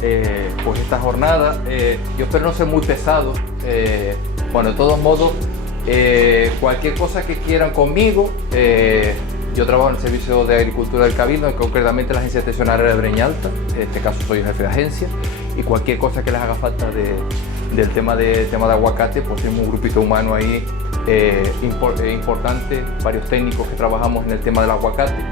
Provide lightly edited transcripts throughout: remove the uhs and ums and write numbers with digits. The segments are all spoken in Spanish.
pues esta jornada. Yo espero no ser muy pesado. Bueno, de todos modos, cualquier cosa que quieran conmigo, yo trabajo en el Servicio de Agricultura del Cabildo, concretamente en la Agencia Extensionaria de Breña Alta. En este caso soy el jefe de agencia, y cualquier cosa que les haga falta del tema de aguacate, pues tenemos un grupito humano ahí importante, varios técnicos que trabajamos en el tema del aguacate.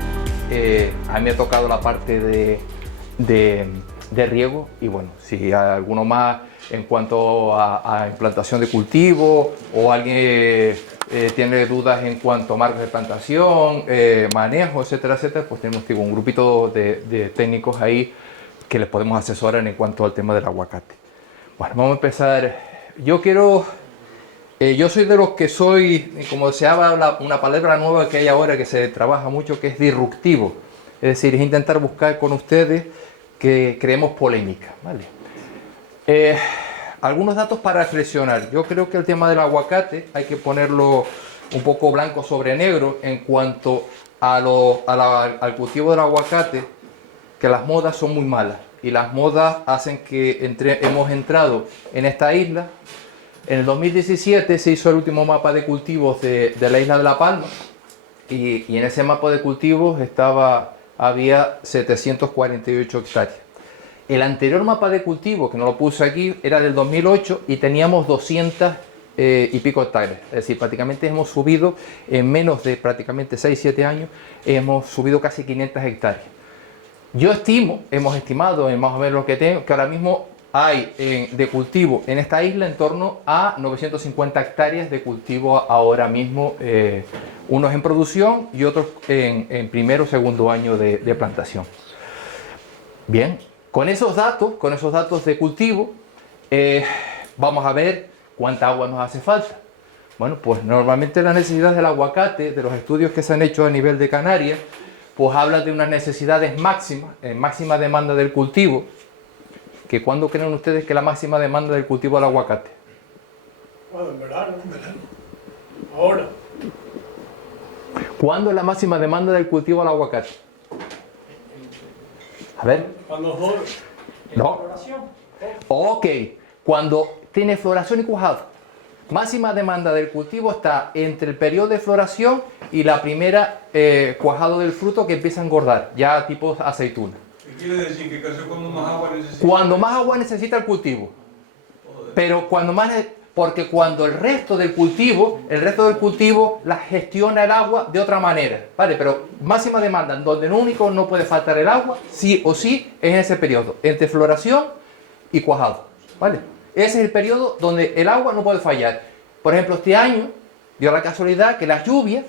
A mí me ha tocado la parte de riego, y bueno, si hay alguno más en cuanto a implantación de cultivo, o alguien tiene dudas en cuanto a marcas de plantación, manejo, etcétera, etcétera, pues tenemos un grupito de técnicos ahí que les podemos asesorar en cuanto al tema del aguacate. Bueno, vamos a empezar. Yo soy de los que soy, como se habla una palabra nueva que hay ahora que se trabaja mucho, que es disruptivo. Es decir, es intentar buscar con ustedes que creemos polémica, ¿vale? Algunos datos para reflexionar. Yo creo que el tema del aguacate hay que ponerlo un poco blanco sobre negro en cuanto al cultivo del aguacate, que las modas son muy malas, y las modas hacen que hemos entrado en esta isla. En el 2017 se hizo el último mapa de cultivos de la isla de La Palma, y en ese mapa de cultivos había 748 hectáreas. El anterior mapa de cultivo, que no lo puse aquí, era del 2008 y teníamos 200 y pico hectáreas. Es decir, prácticamente hemos subido, en menos de prácticamente 6-7 años, hemos subido casi 500 hectáreas. Hemos estimado en más o menos lo que tengo, que ahora mismo hay de cultivo en esta isla en torno a 950 hectáreas de cultivo ahora mismo, unos en producción y otros en primero o segundo año de plantación. Bien, con esos datos de cultivo, vamos a ver cuánta agua nos hace falta. Bueno, pues normalmente la necesidad del aguacate, de los estudios que se han hecho a nivel de Canarias, pues habla de unas necesidades máximas, máxima demanda del cultivo. Que ¿cuándo creen ustedes que la máxima demanda del cultivo del aguacate? Bueno, en verano. Ahora. ¿Cuándo es la máxima demanda del cultivo del aguacate? A ver. Cuando flor. No. Floración. Ok. Cuando tiene floración y cuajado. Máxima demanda del cultivo está entre el periodo de floración y la primera cuajado del fruto, que empieza a engordar, ya tipo aceituna. ¿Qué quiere decir? ¿Que casi cuando más agua necesita? Cuando más agua necesita el cultivo. Pero porque cuando el resto del cultivo la gestiona el agua de otra manera, ¿vale? Pero máxima demanda, donde lo único no puede faltar el agua, sí o sí, es en ese periodo, entre floración y cuajado, ¿vale? Ese es el periodo donde el agua no puede fallar. Por ejemplo, este año dio la casualidad que las lluvias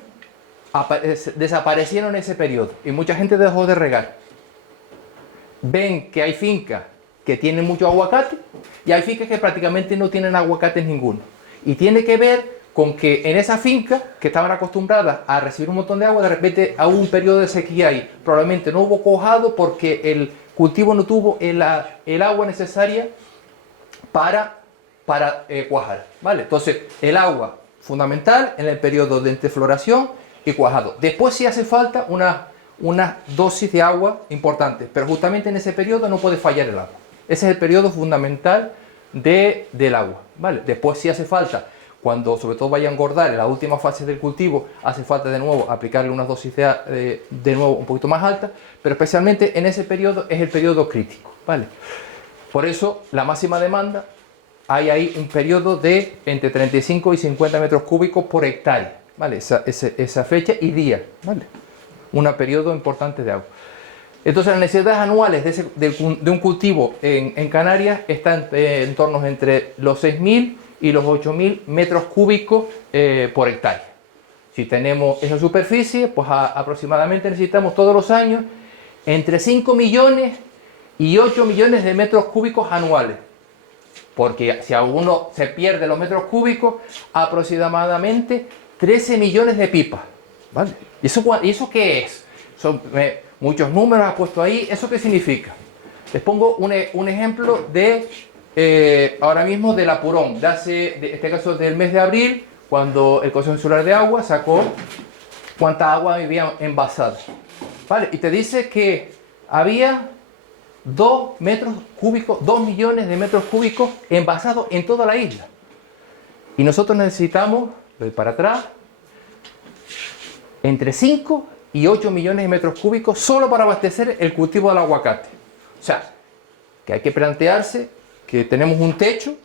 desaparecieron en ese periodo y mucha gente dejó de regar. Ven que hay fincas que tienen mucho aguacate y hay fincas que prácticamente no tienen aguacates ninguno. Y tiene que ver con que en esa finca, que estaban acostumbradas a recibir un montón de agua, de repente hubo un periodo de sequía y probablemente no hubo cuajado porque el cultivo no tuvo el agua necesaria para cuajar, ¿vale? Entonces, el agua fundamental en el periodo de entre floración y cuajado. Después sí hace falta una dosis de agua importante, pero justamente en ese periodo no puede fallar el agua. Ese es el periodo fundamental del agua, ¿vale? Después sí hace falta, cuando sobre todo vaya a engordar en la última fase del cultivo, hace falta de nuevo aplicarle unas dosis de nuevo un poquito más altas, pero especialmente en ese periodo es el periodo crítico, ¿vale? Por eso la máxima demanda, hay ahí un periodo de entre 35 y 50 metros cúbicos por hectárea, ¿vale? Esa fecha y día, ¿vale? Un periodo importante de agua. Entonces las necesidades anuales de un cultivo en Canarias están en torno entre los 6.000 y los 8.000 metros cúbicos por hectárea. Si tenemos esa superficie, pues aproximadamente necesitamos todos los años entre 5 millones y 8 millones de metros cúbicos anuales. Porque si alguno se pierde los metros cúbicos, aproximadamente 13 millones de pipas, ¿vale? ¿Y eso qué es? Son muchos números ha puesto ahí. ¿Eso qué significa? Les pongo un ejemplo ahora mismo del apurón, de este caso del mes de abril, cuando el Consejo Insular de Agua sacó cuánta agua había envasada, ¿vale? Y te dice que había 2 metros cúbicos, 2 millones de metros cúbicos envasados en toda la isla. Y nosotros necesitamos, voy para atrás, entre 5 y 8 millones de metros cúbicos solo para abastecer el cultivo del aguacate. O sea, que hay que plantearse que tenemos un techo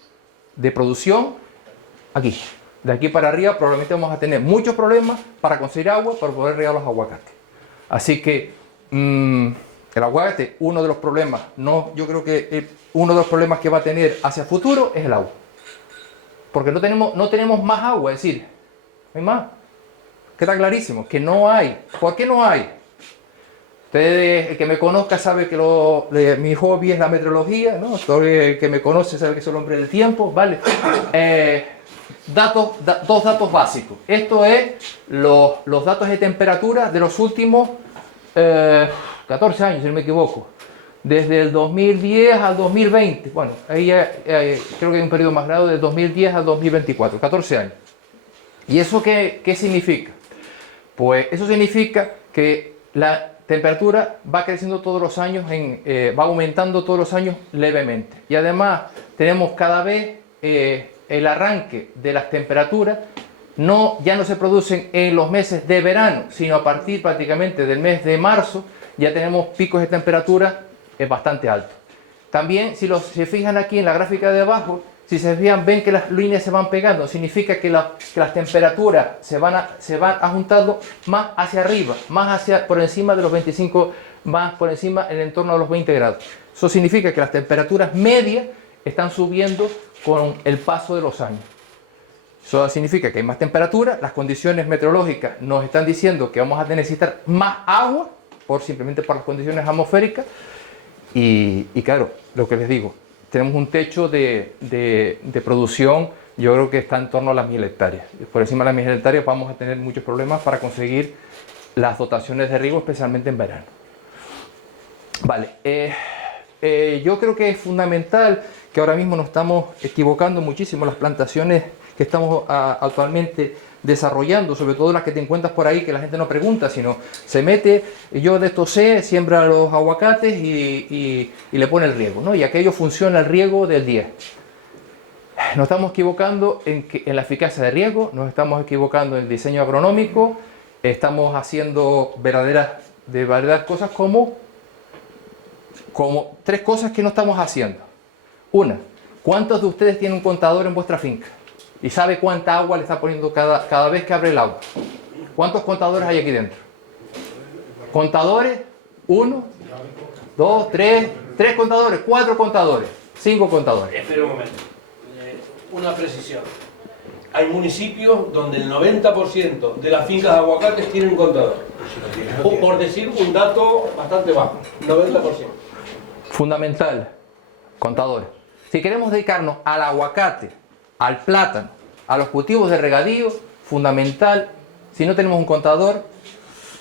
de producción aquí. De aquí para arriba probablemente vamos a tener muchos problemas para conseguir agua para poder regar los aguacates. Así que el aguacate, uno de los problemas, yo creo que uno de los problemas que va a tener hacia el futuro es el agua. Porque no tenemos más agua, es decir, no hay más. Queda clarísimo que no hay. ¿Por qué no hay? Ustedes, el que me conozca sabe que mi hobby es la meteorología, ¿no? Todo el que me conoce sabe que soy el hombre del tiempo, ¿vale? Dos datos básicos. Esto es los datos de temperatura de los últimos 14 años, si no me equivoco. Desde el 2010 al 2020. Bueno, ahí creo que hay un periodo más grande, del 2010 al 2024, 14 años. ¿Y eso qué significa? Pues eso significa que la temperatura va creciendo todos los años, va aumentando todos los años levemente. Y además tenemos cada vez el arranque de las temperaturas, ya no se producen en los meses de verano, sino a partir prácticamente del mes de marzo, ya tenemos picos de temperatura bastante altos. También, si se fijan aquí en la gráfica de abajo, si se fijan, ven que las líneas se van pegando, significa que las temperaturas se van juntando más hacia arriba, por encima de los 25, más por encima en torno a los 20 grados. Eso significa que las temperaturas medias están subiendo con el paso de los años. Eso significa que hay más temperatura, las condiciones meteorológicas nos están diciendo que vamos a necesitar más agua, simplemente por las condiciones atmosféricas, y claro, lo que les digo, tenemos un techo de producción, yo creo que está en torno a las 1000 hectáreas. Por encima de las 1000 hectáreas vamos a tener muchos problemas para conseguir las dotaciones de riego, especialmente en verano. Vale, yo creo que es fundamental que ahora mismo nos estamos equivocando muchísimo las plantaciones que estamos actualmente desarrollando, sobre todo las que te encuentras por ahí que la gente no pregunta, sino se mete, yo de esto sé, siembra los aguacates y le pone el riego, ¿no? Y aquello funciona el riego del 10. Nos estamos equivocando en la eficacia de riego, nos estamos equivocando en el diseño agronómico, estamos haciendo verdaderas cosas como 3 cosas que no estamos haciendo. Una, ¿cuántos de ustedes tienen un contador en vuestra finca? Y sabe cuánta agua le está poniendo cada vez que abre el agua. ¿Cuántos contadores hay aquí dentro? ¿Contadores? 1, 2, 3 contadores, 4 contadores, 5 contadores. Espera un momento. Una precisión. Hay municipios donde el 90% de las fincas de aguacates tienen un contador. Por decir un dato bastante bajo, 90%. Fundamental, contadores. Si queremos dedicarnos al aguacate, al plátano, a los cultivos de regadío, fundamental, si no tenemos un contador,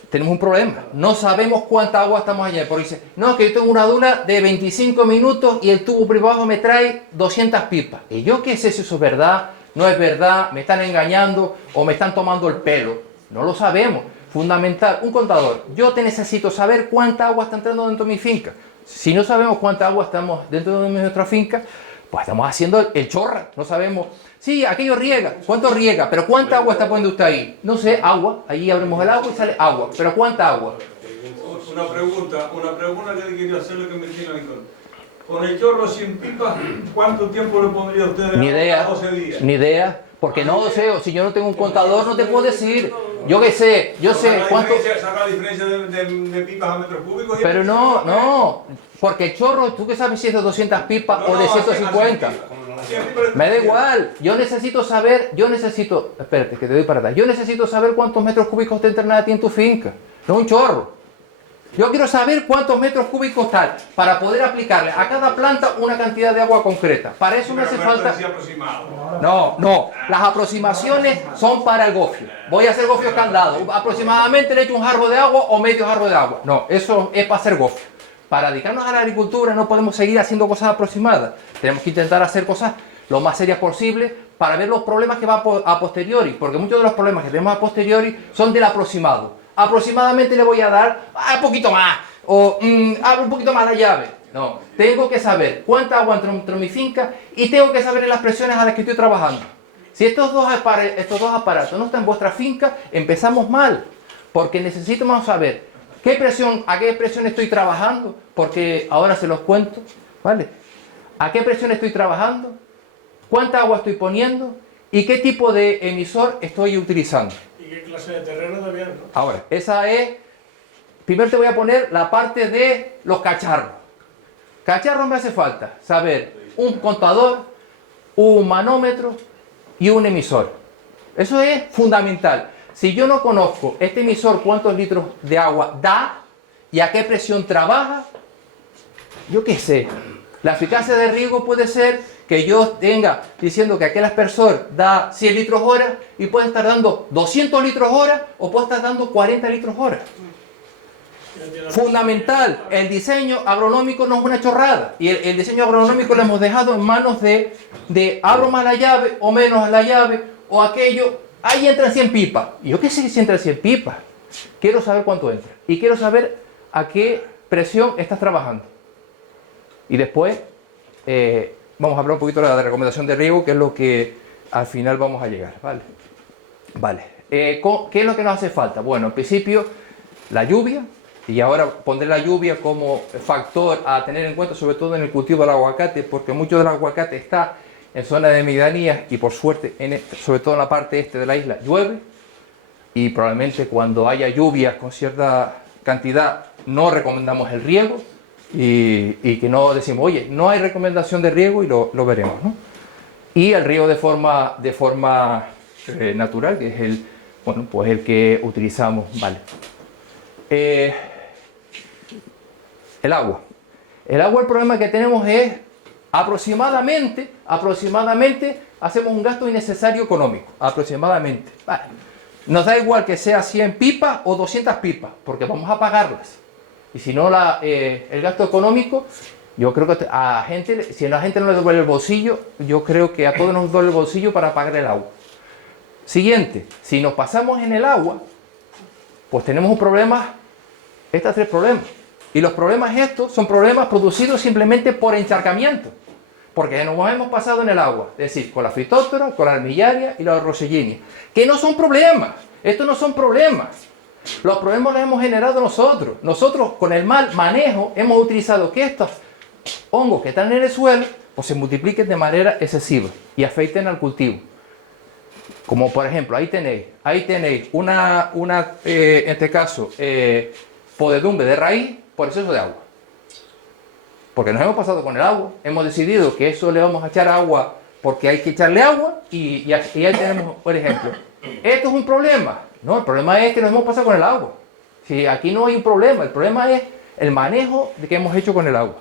tenemos un problema. No sabemos cuánta agua estamos allá. Porque dice, no, es que yo tengo una duna de 25 minutos y el tubo privado me trae 200 pipas. ¿Y yo qué sé si eso es verdad? ¿No es verdad? ¿Me están engañando o me están tomando el pelo? No lo sabemos. Fundamental, un contador. Yo necesito saber cuánta agua está entrando dentro de mi finca. Si no sabemos cuánta agua estamos dentro de nuestra finca, pues estamos haciendo el chorra. No sabemos. Sí, aquello riega. ¿Cuánto riega? ¿Pero cuánta agua está poniendo usted ahí? No sé, agua. Allí abrimos el agua y sale agua. ¿Pero cuánta agua? Una pregunta que le quería hacerle que me tiene ahí con el chorro 100 pipas, ¿cuánto tiempo le pondría usted Ni idea, a 12 días? Ni idea. Porque no sé, si yo no tengo un contador no te puedo decir. Yo qué sé, yo sé cuánto... ¿Saca la diferencia de pipas a metros cúbicos? Pero no, porque el chorro, ¿tú qué sabes si es de 200 pipas o de 150? Me da igual, yo necesito, espérate que te doy para atrás, yo necesito saber cuántos metros cúbicos te entran a ti en tu finca, no un chorro. Yo quiero saber cuántos metros cúbicos tal, para poder aplicarle a cada planta una cantidad de agua concreta. Para eso me hace falta... No, las aproximaciones son para el gofio. Voy a hacer gofio escaldado, aproximadamente le echo un jarro de agua o medio jarro de agua. No, eso es para hacer gofio. Para dedicarnos a la agricultura no podemos seguir haciendo cosas aproximadas. Tenemos que intentar hacer cosas lo más serias posible para ver los problemas que van a posteriori, porque muchos de los problemas que tenemos a posteriori son del aproximado. Aproximadamente le voy a dar un poquito más, o un poquito más la llave. No, tengo que saber cuánta agua entró en mi finca y tengo que saber las presiones a las que estoy trabajando. Si estos dos aparatos no están en vuestra finca, empezamos mal, porque necesitamos saber a qué presión estoy trabajando, porque ahora se los cuento, ¿vale? A qué presión estoy trabajando, cuánta agua estoy poniendo y qué tipo de emisor estoy utilizando. ¿Y qué clase de terreno también, no? Ahora, esa es... Primero te voy a poner la parte de los cacharros. Cacharros me hace falta saber un contador, un manómetro y un emisor. Eso es fundamental. Si yo no conozco este emisor cuántos litros de agua da y a qué presión trabaja, yo qué sé. La eficacia de riego puede ser que yo tenga diciendo que aquel aspersor da 100 litros hora y puede estar dando 200 litros hora o puede estar dando 40 litros hora. Fundamental, el diseño agronómico no es una chorrada y el diseño agronómico lo hemos dejado en manos de abro más la llave o menos la llave o aquello, ahí entran 100 pipas. Yo qué sé si entran 100 pipas, quiero saber cuánto entra y quiero saber a qué presión estás trabajando. Y después vamos a hablar un poquito de la recomendación de riego, que es lo que al final vamos a llegar, ¿vale? Vale, ¿qué es lo que nos hace falta? Bueno, en principio la lluvia. Y ahora pondré la lluvia como factor a tener en cuenta, sobre todo en el cultivo del aguacate, porque mucho del aguacate está en zona de medianías y por suerte, sobre todo en la parte este de la isla, llueve. Y probablemente cuando haya lluvias con cierta cantidad no recomendamos el riego y que no decimos, oye, no hay recomendación de riego y lo veremos, ¿no? Y el riego de forma natural, que es el que utilizamos, ¿vale? El agua, el problema que tenemos es aproximadamente hacemos un gasto innecesario económico, aproximadamente. Vale. Nos da igual que sea 100 pipas o 200 pipas, porque vamos a pagarlas. Y si no, el gasto económico, yo creo que si a la gente no le duele el bolsillo, yo creo que a todos nos duele el bolsillo para pagar el agua. Siguiente, si nos pasamos en el agua, pues tenemos un problema, estos 3 problemas. Y los problemas estos son problemas producidos simplemente por encharcamiento. Porque nos hemos pasado en el agua. Es decir, con la fitóptora, con la armillaria y la rosellinia. Que no son problemas. Estos no son problemas. Los problemas los hemos generado nosotros. Nosotros, con el mal manejo, hemos utilizado que estos hongos que están en el suelo, pues se multipliquen de manera excesiva y afecten al cultivo. Como por ejemplo, ahí tenéis una en este caso, podredumbre de raíz por exceso de agua. Porque nos hemos pasado con el agua, hemos decidido que eso le vamos a echar agua porque hay que echarle agua y ahí tenemos, por ejemplo, ¿esto es un problema? No, el problema es que nos hemos pasado con el agua. Si aquí no hay un problema, el problema es el manejo que hemos hecho con el agua.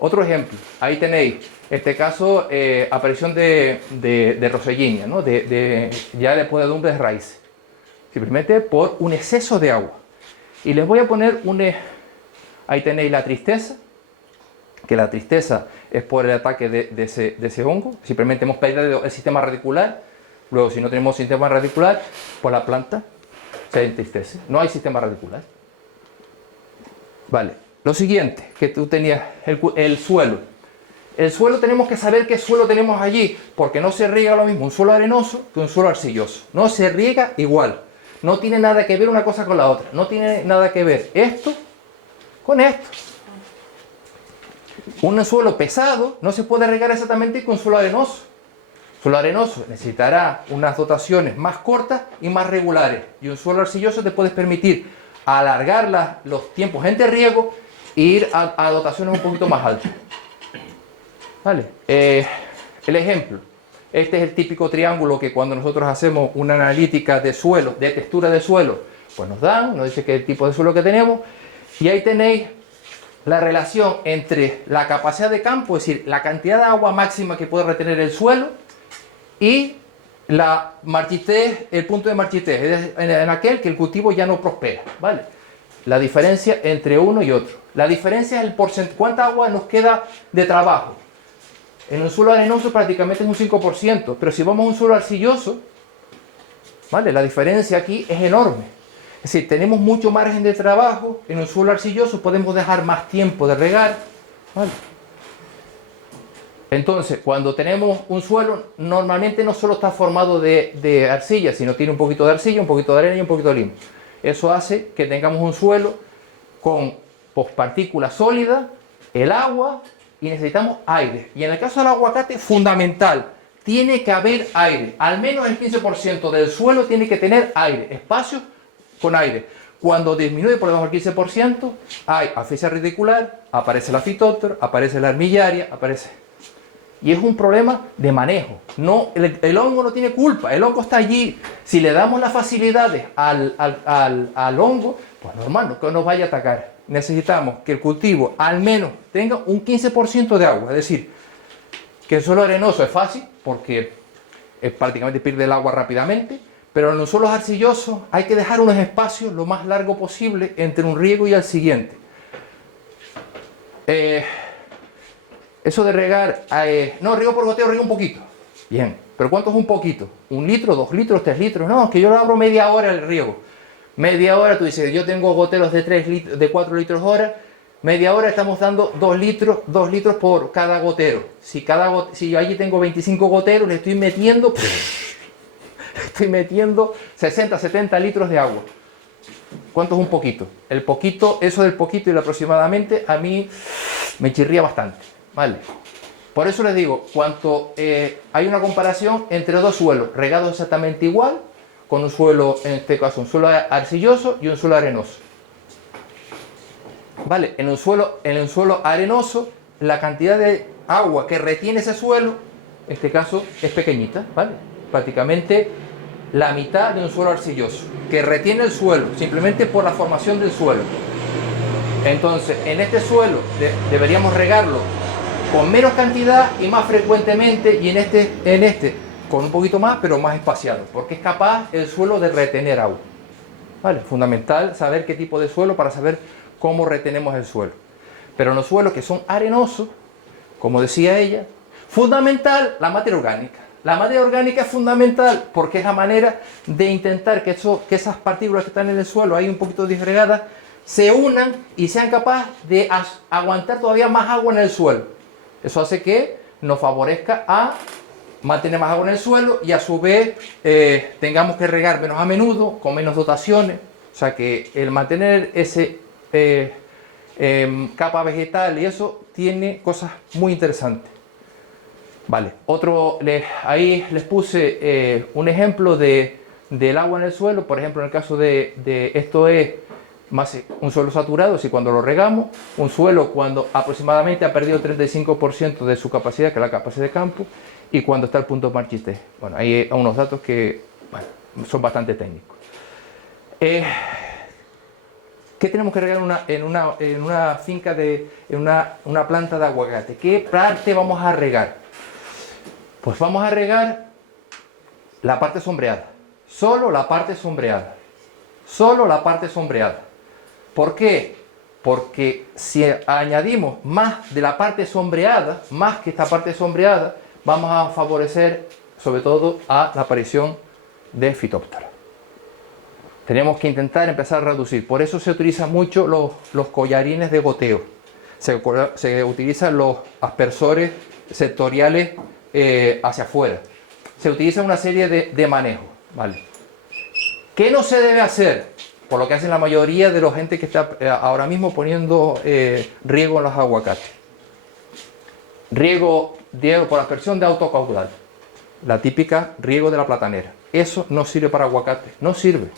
Otro ejemplo, ahí tenéis, este caso, aparición de rosellinia, ¿no? Ya de podredumbre de raíces, simplemente por un exceso de agua. Y les voy a poner ahí tenéis la tristeza, que la tristeza es por el ataque de ese hongo, simplemente hemos perdido el sistema radicular, luego si no tenemos sistema radicular, pues la planta se entristece, no hay sistema radicular. Vale, lo siguiente, que tú tenías, el suelo. El suelo tenemos que saber qué suelo tenemos allí, porque no se riega lo mismo un suelo arenoso que un suelo arcilloso, no se riega igual. No tiene nada que ver una cosa con la otra. No tiene nada que ver esto con esto. Un suelo pesado no se puede regar exactamente con un suelo arenoso. Un suelo arenoso necesitará unas dotaciones más cortas y más regulares. Y un suelo arcilloso te puedes permitir alargar los tiempos entre riego e ir a dotaciones un poquito más altas. ¿Vale? El ejemplo. Este es el típico triángulo que cuando nosotros hacemos una analítica de suelo, de textura de suelo, pues nos dice qué tipo de suelo que tenemos. Y ahí tenéis la relación entre la capacidad de campo, es decir, la cantidad de agua máxima que puede retener el suelo, y la marchitez, el punto de marchitez, es en aquel que el cultivo ya no prospera, ¿vale? La diferencia entre uno y otro. La diferencia es el porcentaje, cuánta agua nos queda de trabajo. En un suelo arenoso prácticamente es un 5%, pero si vamos a un suelo arcilloso, ¿vale? La diferencia aquí es enorme. Es decir, tenemos mucho margen de trabajo. En un suelo arcilloso podemos dejar más tiempo de regar, ¿Vale? Entonces, cuando tenemos un suelo, normalmente no solo está formado de arcilla, sino tiene un poquito de arcilla, un poquito de arena y un poquito de limo. Eso hace que tengamos un suelo con partículas sólidas, el agua, y necesitamos aire. Y en el caso del aguacate, fundamental, tiene que haber aire. Al menos el 15% del suelo tiene que tener aire, espacio con aire. Cuando disminuye por debajo del 15%, hay asfixia reticular, aparece la fitóptera, aparece la armillaria, aparece... Y es un problema de manejo. No, el hongo no tiene culpa, el hongo está allí. Si le damos las facilidades al hongo, pues normal, no que nos vaya a atacar. Necesitamos que el cultivo al menos tenga un 15% de agua. Es decir, que el suelo arenoso es fácil porque prácticamente pierde el agua rápidamente, pero en los suelos arcillosos hay que dejar unos espacios lo más largo posible entre un riego y el siguiente. Eso de regar, no, riego por goteo, riego un poquito. Bien, pero ¿cuánto es un poquito? ¿1 litro, 2 litros, 3 litros? No, es que yo lo abro media hora el riego. Media hora, tú dices, yo tengo goteros de 3 litros, de 4 litros hora. Media hora estamos dando 2 litros por cada gotero. Si yo allí tengo 25 goteros, le estoy metiendo 60, 70 litros de agua. ¿Cuánto es un poquito? El poquito, eso del poquito y el aproximadamente, a mí me chirría bastante. ¿Vale? Por eso les digo, cuanto hay una comparación entre dos suelos regados exactamente igual, con un suelo, en este caso un suelo arcilloso y un suelo arenoso. ¿Vale? En un suelo arenoso, la cantidad de agua que retiene ese suelo, en este caso, es pequeñita, ¿vale? Prácticamente la mitad de un suelo arcilloso, que retiene el suelo, simplemente por la formación del suelo. Entonces, en este suelo deberíamos regarlo con menos cantidad y más frecuentemente, y en este con un poquito más, pero más espaciado, porque es capaz el suelo de retener agua. ¿Vale? Fundamental saber qué tipo de suelo para saber cómo retenemos el suelo. Pero en los suelos que son arenosos, como decía ella, fundamental la materia orgánica. La materia orgánica es fundamental porque es la manera de intentar que esas partículas que están en el suelo, ahí un poquito disgregadas, se unan y sean capaces de aguantar todavía más agua en el suelo. Eso hace que nos favorezca a mantener más agua en el suelo y a su vez tengamos que regar menos a menudo, con menos dotaciones. O sea que el mantener ese capa vegetal y eso tiene cosas muy interesantes. Vale, ahí les puse un ejemplo del agua en el suelo. Por ejemplo, en el caso de esto es más un suelo saturado, si cuando lo regamos, un suelo cuando aproximadamente ha perdido 35% de su capacidad, que es la capacidad de campo, y cuando está al punto de marchitez. Bueno, hay unos datos que son bastante técnicos. ¿Qué tenemos que regar en una finca, en una planta de aguacate? ¿Qué parte vamos a regar? Pues vamos a regar la parte sombreada, solo la parte sombreada, solo la parte sombreada. ¿Por qué? Porque si añadimos más de la parte sombreada, más que esta parte sombreada, vamos a favorecer sobre todo a la aparición de fitóptera. Tenemos que intentar empezar a reducir. Por eso se utilizan mucho los collarines de goteo. Se utilizan los aspersores sectoriales hacia afuera. Se utiliza una serie de manejos. ¿Vale? ¿Qué no se debe hacer? Por lo que hacen la mayoría de la gente que está ahora mismo poniendo riego en los aguacates. Riego por aspersión de autocaudal. La típica riego de la platanera. Eso no sirve para aguacate. No sirve.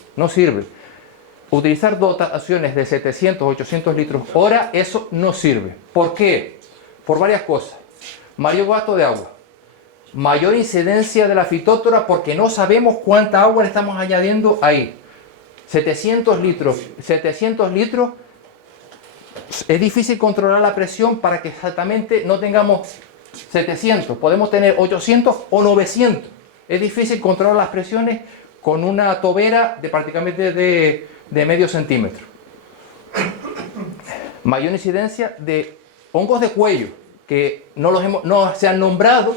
Utilizar dotaciones de 700, 800 litros hora, eso no sirve. ¿Por qué? Por varias cosas. Mayor gasto de agua. Mayor incidencia de la fitóptera porque no sabemos cuánta agua le estamos añadiendo ahí. 700 litros, es difícil controlar la presión para que exactamente no tengamos 700, podemos tener 800 o 900. Es difícil controlar las presiones con una tobera de prácticamente de medio centímetro. Mayor incidencia de hongos de cuello, que no se han nombrado,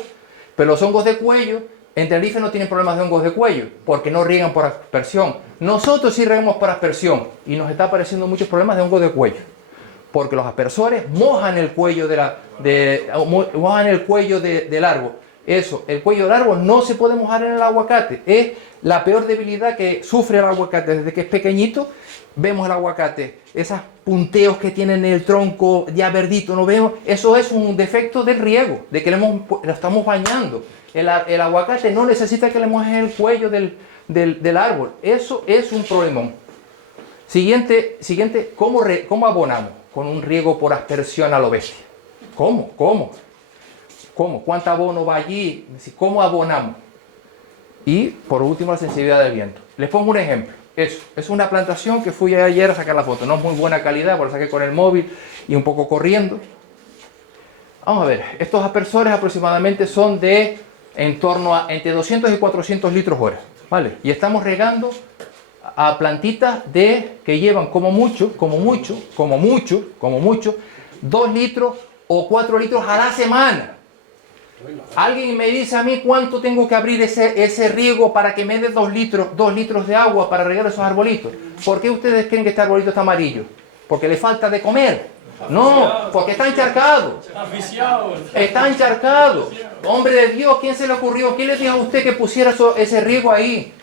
pero los hongos de cuello en Tenerife no tienen problemas de hongos de cuello, porque no riegan por aspersión. Nosotros sí regamos por aspersión y nos está apareciendo muchos problemas de hongos de cuello. porque los aspersores mojan el cuello, mojan el cuello del árbol. Eso, el cuello del árbol no se puede mojar en el aguacate. Es la peor debilidad que sufre el aguacate. Desde que es pequeñito, vemos el aguacate. Esos punteos que tiene en el tronco ya verdito, ¿no vemos? Eso es un defecto del riego, de que lo estamos bañando. El aguacate no necesita que le mojes el cuello del árbol. Eso es un problemón. Siguiente, ¿cómo abonamos? Con un riego por aspersión a lo bestia. ¿Cómo? ¿Cuánto abono va allí? ¿Cómo abonamos? Y por último, la sensibilidad del viento. Les pongo un ejemplo. Eso, es una plantación que fui ayer a sacar la foto. No es muy buena calidad, porque la saqué con el móvil y un poco corriendo. Vamos a ver, estos aspersores aproximadamente son de en torno a entre 200 y 400 litros hora. ¿Vale? Y estamos regando a plantitas que llevan como mucho, 2 litros o 4 litros a la semana. Alguien me dice a mí cuánto tengo que abrir ese riego para que me dé 2 litros de agua para regar esos arbolitos. ¿Por qué ustedes creen que este arbolito está amarillo? ¿Porque le falta de comer? No, porque está encharcado. Está encharcado. Hombre de Dios, ¿quién se le ocurrió? ¿Quién le dijo a usted que pusiera ese riego ahí?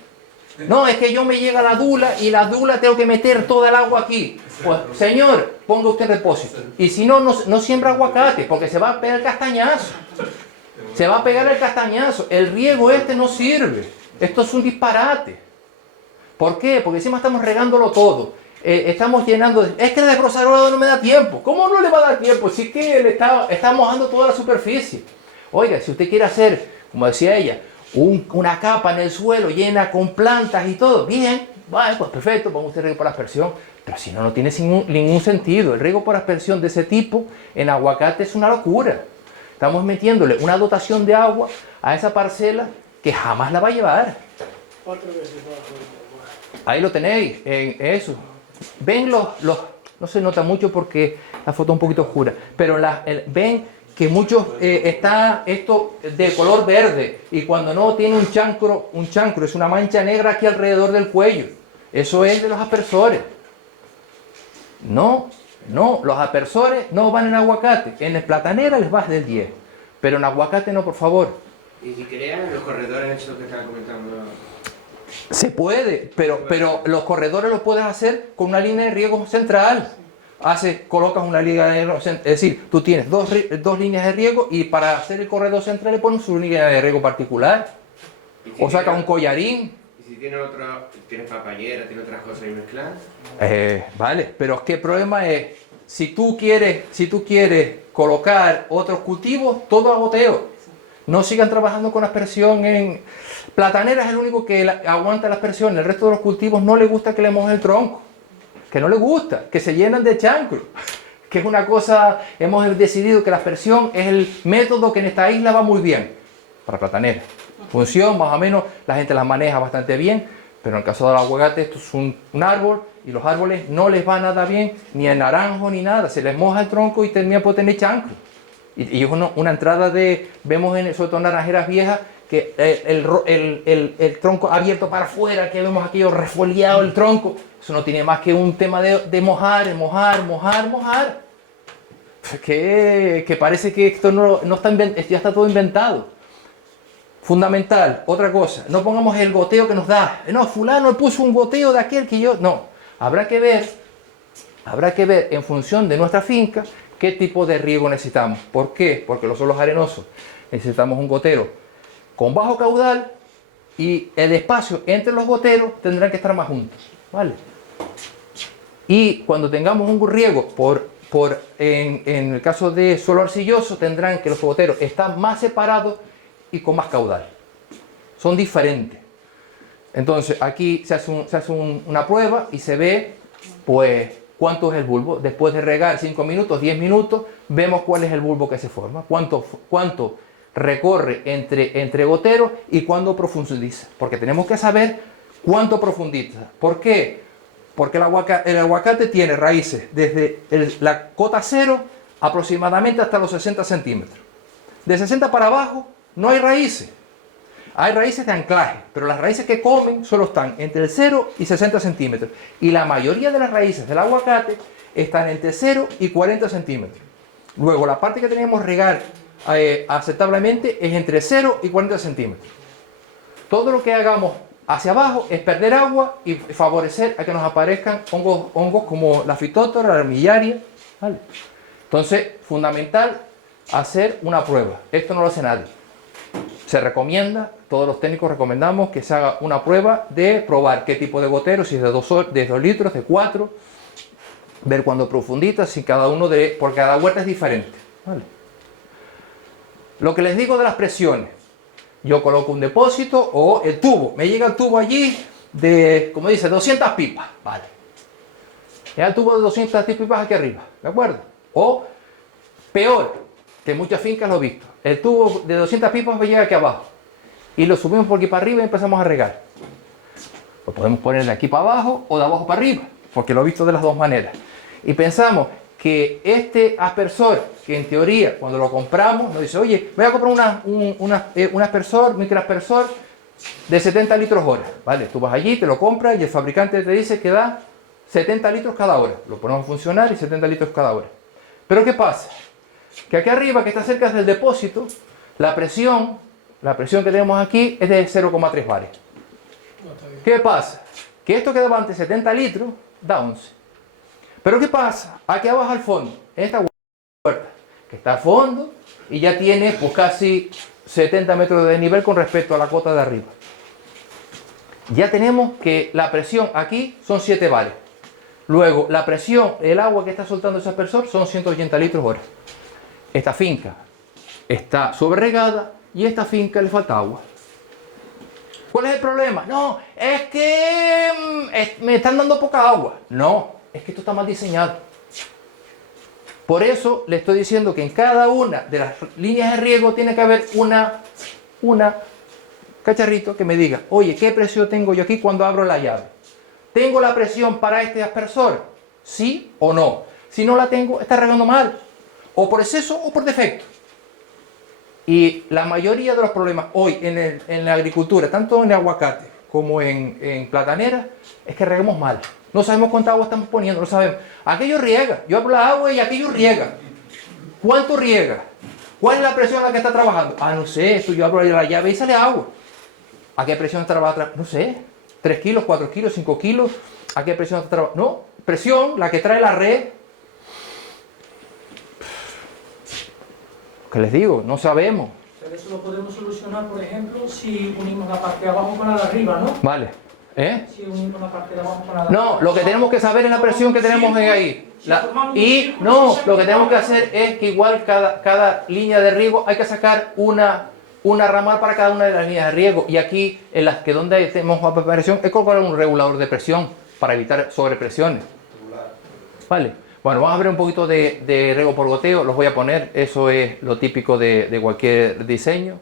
No, es que yo me llega la dula y la dula tengo que meter toda el agua aquí. Pues, señor, ponga usted en depósito. Y si no, no siembra aguacate, porque se va a pegar el castañazo. Se va a pegar el castañazo. El riego no sirve. Esto es un disparate. ¿Por qué? Porque encima estamos regándolo todo. Estamos llenando... Es que el desbrozador no me da tiempo. ¿Cómo no le va a dar tiempo? Si es que él está mojando toda la superficie. Oiga, si usted quiere hacer, como decía ella, una capa en el suelo llena con plantas y todo, bien, vale, pues perfecto, ponga usted riego por aspersión. Pero si no, no tiene ningún sentido. El riego por aspersión de ese tipo en aguacate es una locura. Estamos metiéndole una dotación de agua a esa parcela que jamás la va a llevar. 4 veces más. Ahí lo tenéis, en eso. Ven no se nota mucho porque la foto es un poquito oscura, pero ven que muchos está esto de color verde y cuando no tiene un chancro es una mancha negra aquí alrededor del cuello. Eso es de los aspersores. No, los aspersores no van en aguacate. En el platanera les vas del 10, pero en aguacate no, por favor. Y si crean los corredores, eso que estaba comentando. Se puede, pero los corredores los puedes hacer con una línea de riego central. Colocas una línea de riego central, es decir, tú tienes dos líneas de riego y para hacer el corredor central le pones su línea de riego particular. O sacas un collarín. ¿Y si tienes papayera, tiene otras cosas ahí mezcladas? Vale, pero ¿qué problema es? Si tú quieres colocar otros cultivos, todo a goteo. No sigan trabajando con aspersión en... Platanera es el único que aguanta la aspersión. El resto de los cultivos no le gusta que le moje el tronco. Que no le gusta, que se llenan de chancro. Que es una cosa... Hemos decidido que la aspersión es el método que en esta isla va muy bien. Para platanera. Función, más o menos, la gente las maneja bastante bien. Pero en el caso del aguacate, esto es un árbol. Y los árboles no les va nada bien, ni el naranjo, ni nada. Se les moja el tronco y termina por tener chancro. Y es una entrada vemos sobre todo en naranjeras viejas, que el tronco abierto para afuera, que vemos aquello refoliado el tronco, eso no tiene más que un tema de mojar. Que parece que esto no está ya está todo inventado. Fundamental, otra cosa, no pongamos el goteo que nos da. No, fulano puso un goteo de aquel que yo... No, habrá que ver en función de nuestra finca qué tipo de riego necesitamos. ¿Por qué? Porque los suelos arenosos necesitamos un gotero con bajo caudal y el espacio entre los goteros tendrán que estar más juntos, ¿vale? Y cuando tengamos un riego en el caso de suelo arcilloso, tendrán que los goteros están más separados y con más caudal. Son diferentes. Entonces aquí se hace una prueba y se ve pues cuánto es el bulbo. Después de regar 5 minutos, 10 minutos, vemos cuál es el bulbo que se forma, cuánto recorre entre goteros y cuánto profundiza. Porque tenemos que saber cuánto profundiza. ¿Por qué? Porque el aguacate tiene raíces desde la cota cero aproximadamente hasta los 60 centímetros. De 60 para abajo no hay raíces. Hay raíces de anclaje, pero las raíces que comen solo están entre el 0 y 60 centímetros. Y la mayoría de las raíces del aguacate están entre 0 y 40 centímetros. Luego, la parte que tenemos que regar aceptablemente es entre 0 y 40 centímetros. Todo lo que hagamos hacia abajo es perder agua y favorecer a que nos aparezcan hongos como la fitótora, la armillaria, ¿vale? Entonces, fundamental hacer una prueba. Esto no lo hace nadie. Se recomienda, todos los técnicos recomendamos que se haga una prueba de probar qué tipo de gotero, si es de 2 litros, de 4, ver cuándo profundita, si cada uno porque cada huerta es diferente, ¿vale? Lo que les digo de las presiones, yo coloco un depósito o el tubo, me llega el tubo allí de, como dice, 200 pipas, ¿vale? Ya el tubo de 200 pipas aquí arriba, ¿de acuerdo? O peor, que muchas fincas lo he visto, el tubo de 200 pipas me llega aquí abajo y lo subimos por aquí para arriba y empezamos a regar. Lo podemos poner de aquí para abajo o de abajo para arriba, porque lo he visto de las dos maneras. Y pensamos que este aspersor, que en teoría cuando lo compramos nos dice, oye, voy a comprar un aspersor, microaspersor de 70 litros hora, ¿vale? Tú vas allí, te lo compras y el fabricante te dice que da 70 litros cada hora. Lo ponemos a funcionar y 70 litros cada hora. Pero ¿qué pasa? Que aquí arriba, que está cerca del depósito, la presión que tenemos aquí es de 0,3 bares. ¿Qué pasa? Que esto que daba antes 70 litros, da 11. Pero ¿qué pasa? Aquí abajo al fondo, en esta huerta, que está al fondo y ya tiene pues casi 70 metros de nivel con respecto a la cota de arriba. Ya tenemos que la presión aquí son 7 bares. Luego, la presión, el agua que está soltando ese aspersor son 180 litros hora. Esta finca está sobreregada y a esta finca le falta agua. ¿Cuál es el problema? No, es que me están dando poca agua. No, es que esto está mal diseñado. Por eso le estoy diciendo que en cada una de las líneas de riego tiene que haber una cacharrito que me diga, oye, ¿qué presión tengo yo aquí cuando abro la llave? ¿Tengo la presión para este aspersor? ¿Sí o no? Si no la tengo, está regando mal. O por exceso o por defecto. Y la mayoría de los problemas hoy en la agricultura, tanto en aguacate como en platanera, es que regamos mal. No sabemos cuánta agua estamos poniendo, no sabemos. Aquello riega, yo abro la agua y aquello riega. ¿Cuánto riega? ¿Cuál es la presión a la que está trabajando? Ah, no sé, esto yo abro la llave y sale agua. ¿A qué presión está trabajando? No sé, 3 kilos, 4 kilos, 5 kilos. ¿A qué presión está trabajando? No, presión, la que trae la red. ¿Qué les digo? No sabemos. Pero eso lo podemos solucionar, por ejemplo, si unimos la parte de abajo con la de arriba, ¿no? Vale. ¿Eh? Si unimos la parte de abajo con la de arriba. No, lo que tenemos que saber es la presión que tenemos ahí. Y no, lo que tenemos que hacer es que igual cada línea de riego hay que sacar una ramal para cada una de las líneas de riego. Y aquí, en las que donde tenemos más presión, es colocar un regulador de presión para evitar sobrepresiones. Vale. Bueno, vamos a ver un poquito de riego por goteo, los voy a poner, eso es lo típico de cualquier diseño.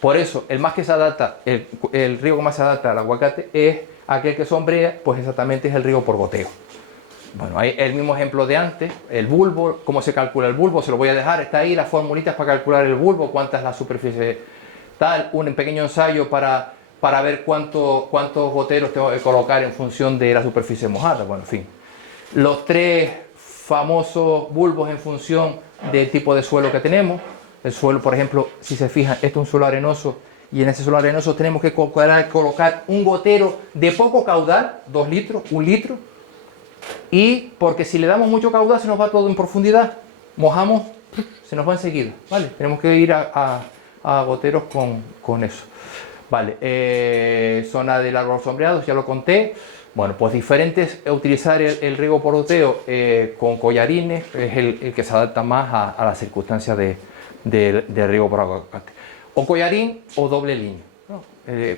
Por eso, el más que se adapta, el riego que más se adapta al aguacate es aquel que sombrea, pues exactamente es el riego por goteo. Bueno, hay el mismo ejemplo de antes, el bulbo, cómo se calcula el bulbo, se lo voy a dejar, está ahí las formulitas para calcular el bulbo, cuánta es la superficie tal, un pequeño ensayo para ver cuántos goteros tengo que colocar en función de la superficie mojada, bueno, en fin. Los 3 famosos bulbos en función del tipo de suelo que tenemos. El suelo, por ejemplo, si se fijan, esto es un suelo arenoso y en ese suelo arenoso tenemos que colocar un gotero de poco caudal, 2 litros, 1 litro. Y porque si le damos mucho caudal se nos va todo en profundidad, mojamos, se nos va enseguida, ¿vale? Tenemos que ir a goteros con eso. Vale, zona del árbol sombreado, ya lo conté. Bueno, pues diferentes, utilizar el riego por goteo con collarines es el que se adapta más a las circunstancias de riego por aguacate. O collarín o doble línea, ¿no?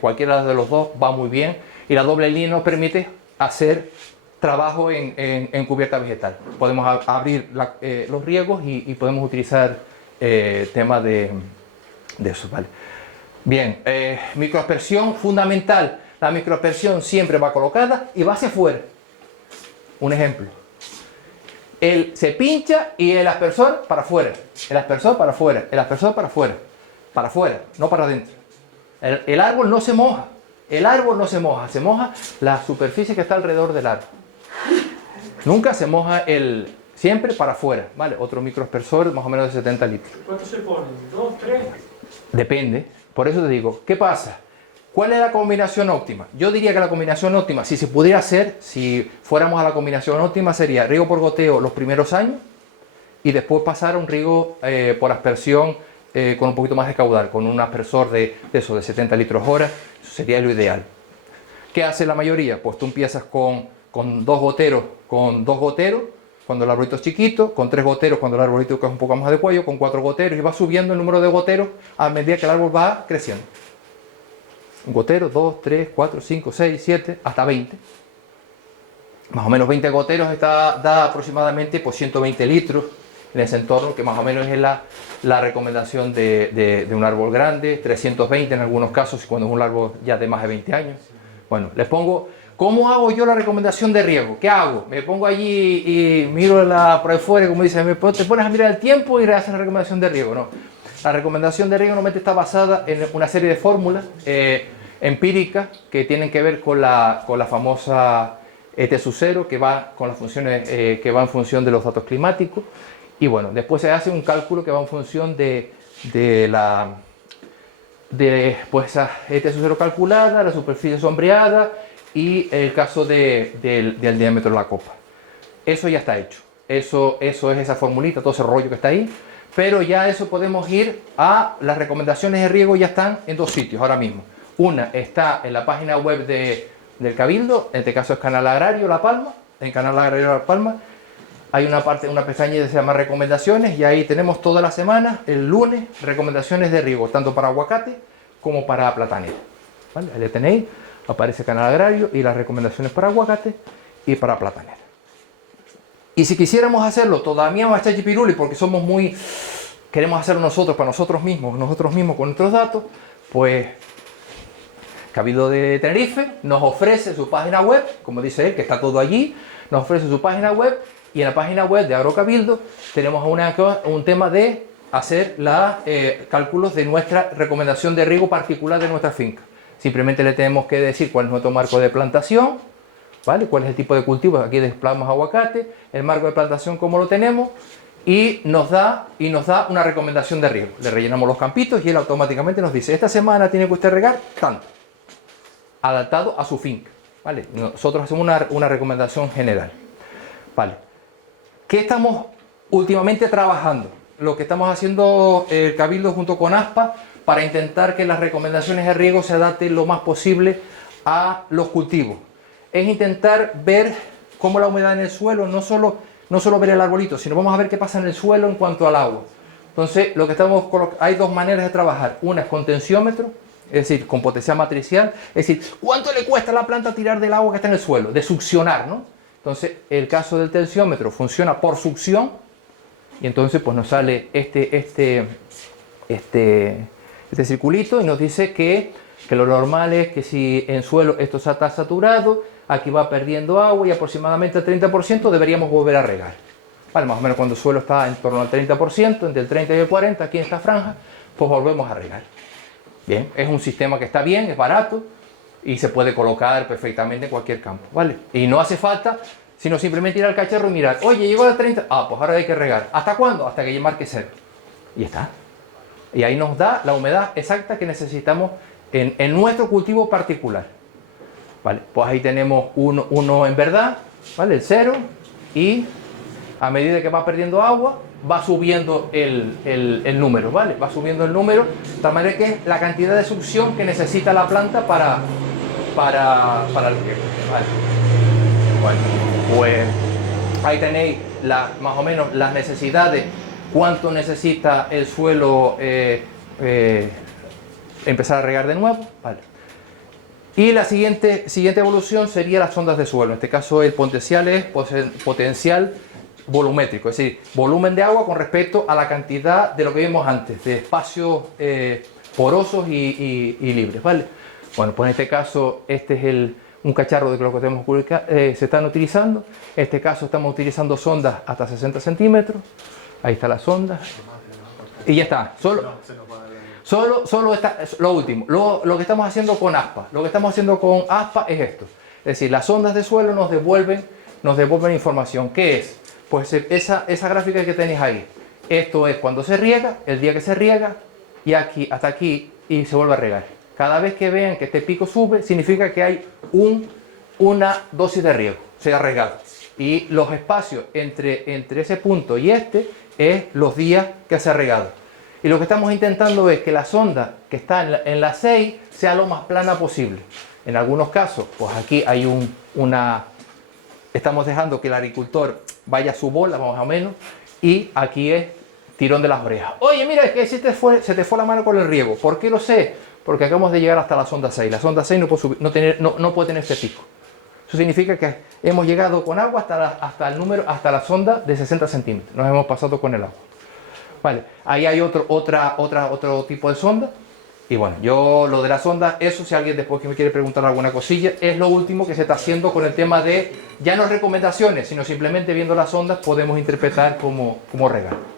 Cualquiera de los dos va muy bien y la doble línea nos permite hacer trabajo en cubierta vegetal. Podemos abrir los riegos y podemos utilizar temas de eso, ¿vale? Bien, microaspersión fundamental. La microaspersión siempre va colocada y va hacia afuera. Un ejemplo. Se pincha y el aspersor para afuera. El aspersor para afuera. El aspersor para afuera. Para afuera, no para adentro. El árbol no se moja. El árbol no se moja. Se moja la superficie que está alrededor del árbol. Nunca se moja siempre para afuera, ¿vale? Otro microaspersor más o menos de 70 litros. ¿Cuántos se ponen? ¿2, 3? Depende. Por eso te digo, ¿qué pasa? ¿Cuál es la combinación óptima? Yo diría que la combinación óptima, si se pudiera hacer, si fuéramos a la combinación óptima, sería riego por goteo los primeros años y después pasar a un riego por aspersión con un poquito más de caudal, con un aspersor de 70 litros hora. Eso sería lo ideal. ¿Qué hace la mayoría? Pues tú empiezas con dos goteros, cuando el arbolito es chiquito, con 3 goteros cuando el arbolito es un poco más de cuello, con 4 goteros, y va subiendo el número de goteros a medida que el árbol va creciendo. Un gotero, 2, 3, 4, 5, 6, 7, hasta 20. Más o menos 20 goteros da aproximadamente pues, 120 litros en ese entorno, que más o menos es la recomendación de un árbol grande, 320 en algunos casos, cuando es un árbol ya de más de 20 años. Bueno, les pongo, ¿cómo hago yo la recomendación de riego? ¿Qué hago? Me pongo allí y miro por ahí fuera, como dicen, te pones a mirar el tiempo y le haces la recomendación de riego. No. La recomendación de riego normalmente está basada en una serie de fórmulas empíricas que tienen que ver con la famosa ET0, que va con las funciones que va en función de los datos climáticos. Y bueno, después se hace un cálculo que va en función de pues, esa ET0 calculada, la superficie sombreada y el caso del diámetro de la copa. Eso ya está hecho. Eso es esa formulita, todo ese rollo que está ahí. Pero ya eso podemos ir a las recomendaciones de riego, ya están en 2 sitios ahora mismo. Una está en la página web del Cabildo, en este caso es Canal Agrario La Palma. En Canal Agrario La Palma hay una pestaña que se llama recomendaciones y ahí tenemos toda la semana, el lunes, recomendaciones de riego, tanto para aguacate como para platanera. ¿Vale? Ahí le tenéis, aparece Canal Agrario y las recomendaciones para aguacate y para platanera. Y si quisiéramos hacerlo todavía más chachipiruli, porque queremos hacerlo nosotros, para nosotros mismos con nuestros datos, pues Cabildo de Tenerife nos ofrece su página web, como dice él, que está todo allí, nos ofrece su página web y en la página web de Agrocabildo tenemos un tema de hacer cálculos de nuestra recomendación de riego particular de nuestra finca. Simplemente le tenemos que decir cuál es nuestro marco de plantación, ¿vale? Cuál es el tipo de cultivos, aquí desplazamos aguacate, el marco de plantación cómo lo tenemos y nos da una recomendación de riego. Le rellenamos los campitos y él automáticamente nos dice, esta semana tiene que usted regar tanto, adaptado a su finca, ¿vale? Nosotros hacemos una recomendación general, ¿vale? ¿Qué estamos últimamente trabajando? Lo que estamos haciendo el Cabildo junto con ASPA para intentar que las recomendaciones de riego se adapten lo más posible a los cultivos. Es intentar ver cómo la humedad en el suelo, no solo ver el arbolito, sino vamos a ver qué pasa en el suelo en cuanto al agua. Entonces, hay 2 maneras de trabajar. Una es con tensiómetro, es decir, con potencial matricial, es decir, ¿cuánto le cuesta a la planta tirar del agua que está en el suelo? De succionar, ¿no? Entonces, el caso del tensiómetro funciona por succión y entonces pues nos sale este circulito y nos dice que lo normal es que si en suelo esto está saturado, aquí va perdiendo agua y aproximadamente el 30% deberíamos volver a regar. Vale, más o menos cuando el suelo está en torno al 30%, entre el 30 y el 40, aquí en esta franja, pues volvemos a regar. Bien, es un sistema que está bien, es barato y se puede colocar perfectamente en cualquier campo, ¿vale? Y no hace falta, sino simplemente ir al cacharro y mirar, oye, llegó a 30, pues ahora hay que regar. ¿Hasta cuándo? Hasta que marque 0. Y ya está. Y ahí nos da la humedad exacta que necesitamos en nuestro cultivo particular. ¿Vale? Pues ahí tenemos uno en verdad, ¿vale? El 0, y a medida que va perdiendo agua, va subiendo el número, ¿vale? Va subiendo el número, de tal manera que es la cantidad de succión que necesita la planta para el riego, ¿vale? Bueno, pues ahí tenéis más o menos las necesidades, cuánto necesita el suelo empezar a regar de nuevo, ¿vale? Y la siguiente evolución sería las sondas de suelo. En este caso el potencial es potencial volumétrico, es decir, volumen de agua con respecto a la cantidad de lo que vimos antes, de espacios porosos y libres, ¿vale? Bueno, pues en este caso este es un cacharro de lo que tenemos se están utilizando. En este caso estamos utilizando sondas hasta 60 centímetros. Ahí está la sonda. Y ya está. Solo está lo último. Lo que estamos haciendo con ASPA. Lo que estamos haciendo con ASPA es esto. Es decir, las sondas de suelo nos devuelven nos devuelven información. ¿Qué es? Pues esa gráfica que tenéis ahí. Esto es cuando se riega, el día que se riega, y aquí, hasta aquí, y se vuelve a regar. Cada vez que vean que este pico sube, significa que hay una dosis de riego, se ha regado. Y los espacios entre ese punto y este es los días que se ha regado. Y lo que estamos intentando es que la sonda que está en la 6 sea lo más plana posible. En algunos casos, pues aquí hay estamos dejando que el agricultor vaya a su bola, más o menos, y aquí es tirón de las orejas. Oye, mira, es que se te fue la mano con el riego. ¿Por qué lo sé? Porque acabamos de llegar hasta la sonda 6. La sonda 6 no puede tener este pico. Eso significa que hemos llegado con agua hasta la sonda de 60 centímetros. Nos hemos pasado con el agua. Vale, ahí hay otro tipo de sonda. Y bueno, yo lo de la sonda, eso si alguien después que me quiere preguntar alguna cosilla, es lo último que se está haciendo con el tema de, ya no recomendaciones, sino simplemente viendo las ondas podemos interpretar cómo regar.